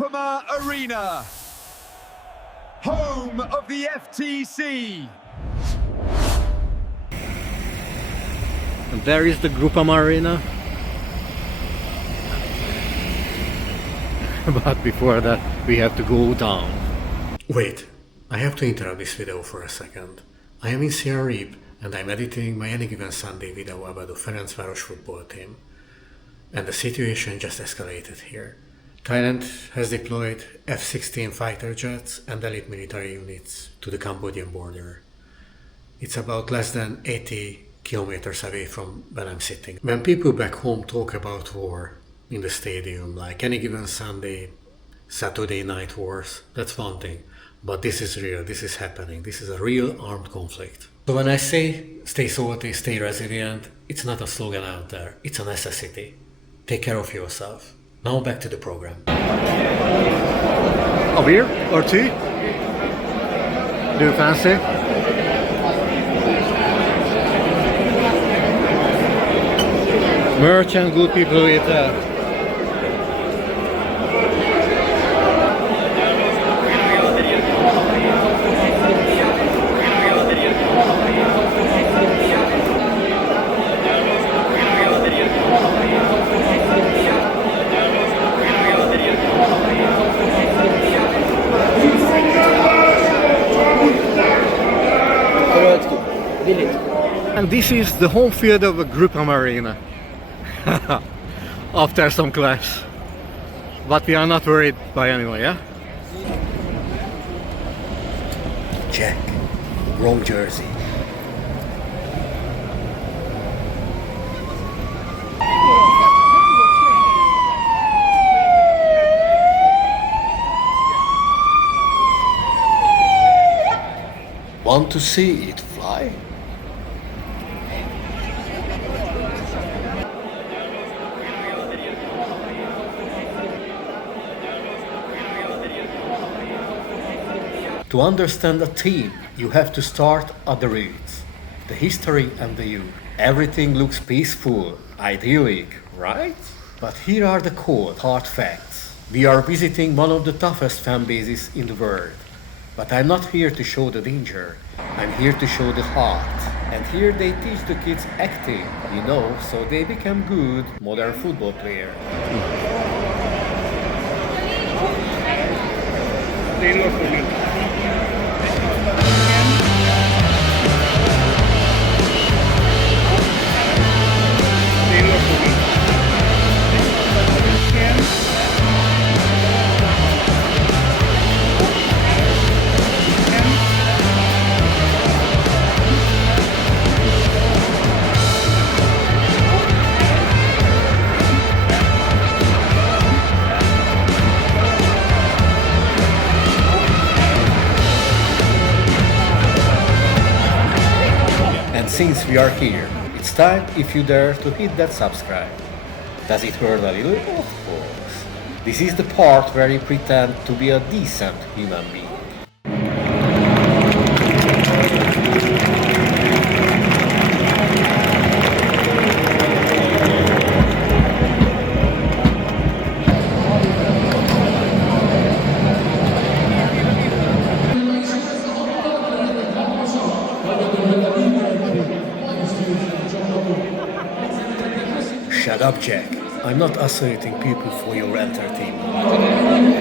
Groupama Arena, home of the FTC. And there is the Groupama Arena. But before that, we have to go down. Wait, I have to interrupt this video for a second. I am in Sierra Reap and I'm editing my Any Given Sunday video about the Ferencvaros football team. And the situation just escalated here. Thailand has deployed F-16 fighter jets and elite military units to the Cambodian border. It's about less than 80 kilometers away from where I'm sitting. When people back home talk about war in the stadium, like Any Given Sunday, Saturday night wars, that's one thing. But this is real, this is happening, this is a real armed conflict. So when I say stay salty, stay resilient, it's not a slogan out there, it's a necessity. Take care of yourself. Now back to the program. A beer or two? Do you fancy? Merchant, good people with And this is the home field of the Groupama Arena. After some clash. But we are not worried by anyone, yeah? Jack, wrong jersey. Want to see it fly? To understand a team, you have to start at the roots, the history and the youth. Everything looks peaceful, idyllic, right? But here are the cold, hard facts. We are visiting one of the toughest fan bases in the world. But I'm not here to show the danger, I'm here to show the heart. And here they teach the kids acting, you know, so they become good modern football players. Since we are here, it's time, if you dare, to hit that subscribe. Does it hurt a little? Of course. This is the part where you pretend to be a decent human being. Shut up, Jack. I'm not isolating people for your entertainment.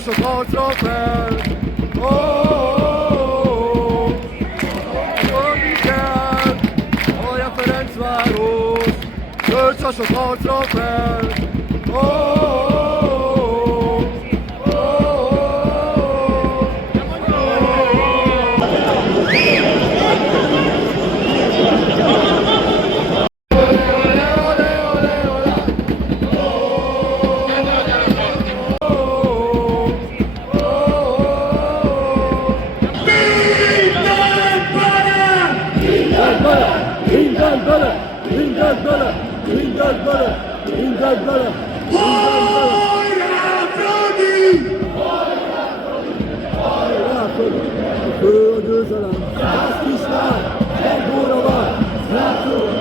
Tölcsasok harcra fel! Szólni kell! Hallja Ferencváros! Tölcsasok harcra fel! Minden bele! Minden bele! Minden bele! Minden bele! Hajrá, Fradi! Hajrá, Fradi! Fő a győzelem! Száz kislány! Egy óra van! Látszó!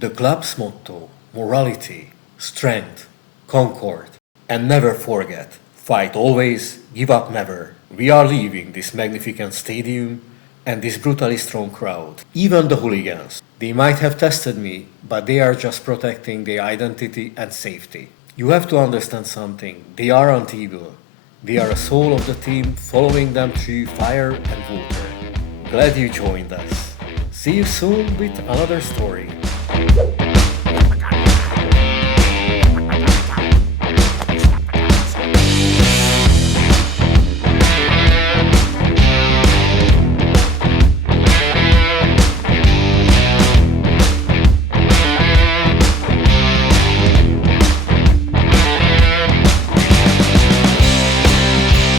The club's motto, morality, strength, concord, and never forget, fight always, give up never. We are leaving this magnificent stadium and this brutally strong crowd. Even the hooligans. They might have tested me, but they are just protecting their identity and safety. You have to understand something. They aren't evil. They are a soul of the team, following them through fire and water. Glad you joined us. See you soon with another story.